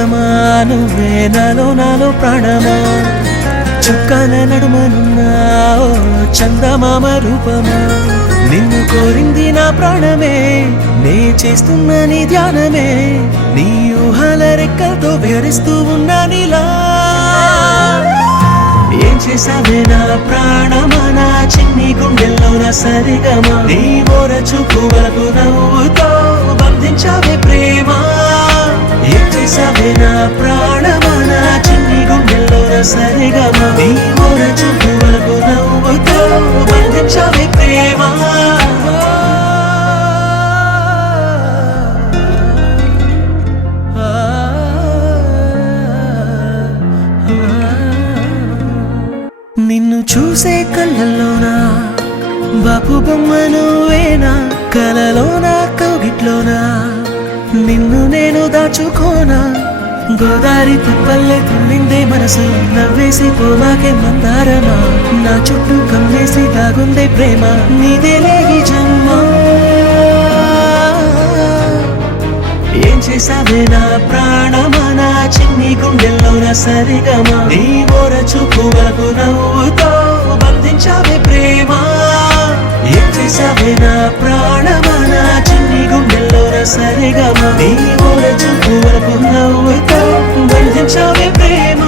లోకమా నువ్వే నాలో నాలో ప్రాణమా చుక్కల నడుమనున్నా చందమామ రూపమా నిన్ను కోరింది నా ప్రాణమే నే చేస్తున్న నీ ధ్యానమే నీ ఊహల రెక్కలతో విహరిస్తూ ఉన్నా నీలా ఏం చేసావే నా ప్రాణమా నా చిన్ని గుండెల్లో నా సరిగమా నీ ఓర చూపు వరకు నవ్వుతో బంధించావే ప్రేమ ఏం చేసావే నా ప్రాణమా నా చిన్ని గుండెల్లో నా సరిగమా నీ ఓర చూపు వరకు నవ్వుతో బంధించావే ప్రేమ నిన్ను చూసే కళ్ళల్లోనా బాపు బొమ్మ నువ్వేనా కలలోనా కౌగిట్లోనా నిన్ను నేను దాచుకోనా గోదారి తిప్పల్లే తుల్లిందే మనసు నవ్వేసి పోవాకే మందారమా నా చుట్టూ కమ్మేసి దాగుందే ప్రేమ నీదేలే ఈ జన్మ ఏం చేసావే నా ప్రాణమా నా చిన్ని గుండెల్లో నా సరిగమా నీ ఓర చూపు వరకు నవ్వుతో బంధించావే ప్రేమ ఏం చేసావే నా ప్రాణమా నా చిన్ని గుండెల్లో నా సరిగమా నీ ఓర చూపు వరకు నవ్వుతో బంధించావే ప్రేమ